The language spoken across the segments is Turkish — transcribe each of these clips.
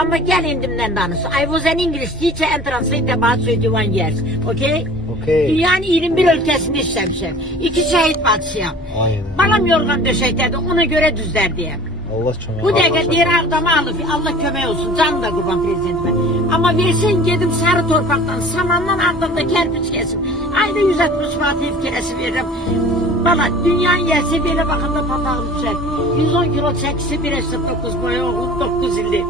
Ama gel indimden danış. I was an English teacher and translated about 21 years. Okay? Okay. Dünyanın 21 ülkesini işlemişim. 2 şehit bacısıyam. Aynen. Balam yorgan döşeklerdi, ona göre düzler diye. Allah çok. Bu dakika diğer ağdama alıp Allah kömeği olsun, canım da kurban prezidentime. Ama versen gedim sarı torpaktan, samandan ağdamda kerpiç kesin. Ayda 160 Fatih kiresi veririm. Bana dünyanın yerse böyle bakımda papağım düşer. 110 kilo çekisi 1,9 boyu oğlum 9 ildi.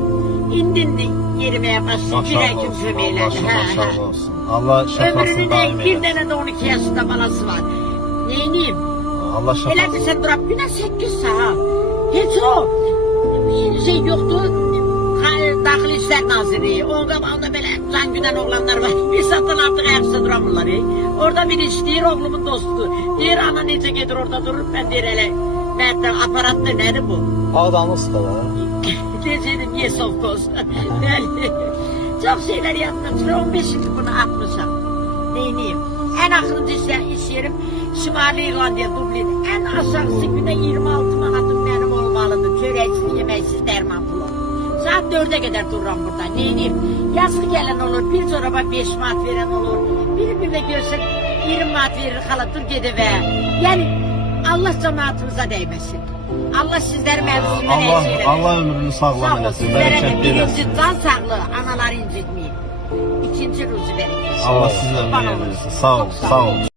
İndindi yerimeye başladı. Bir ekim kömeğilerdi. Maşallah olsun. Allah şefasını Ömrünün daim bir eylesin. tane de 12 yaşında balası var. Neyiniyim? Allah Hele şefasını. de sen durup güne 8 saat. Hiç o şey yoktu. Dahil İşler Nazırı. Onda böyle can güden oğlanlar var. Bir satın artık ayaksa duramırlar. Orada bir iş değil, oğlumun dostu. Diğer ana nece gelir orada durur. Ben diğer hele nerede aparatta nerede bu? Ağdamlı sıkalar. Dedim yes of course. Yani çok şeyler yaptım. 15 yıl bunu atmışım. Neyiniyim? En akıllıca iş yerim Şimali İrlanda, Dublin. En aşağısı günde 26 manatım benim olmalıdır. Çöreksiz, yemeksiz, derman pulu. Saat 4'e kadar dururum burada. Neyiniyim? Yazlı gelen olur, bir çoraba 5 manat veren olur. Birbirine görsen 20 manat verir, hala dur gidiver. Yani Allah cemaatimize değmesin. Allah sizler mevzusunda neyse. Allah ömrünü Sağ sağlam olun. eylesin. Sizlere de Bereket birinci eylesin. can sağlığı, anaları incitmeyin. İkinci ruzu bereket. Allah sizden Bana ömrünü olun. eylesin. Sağ ol. Çok Sağ ol.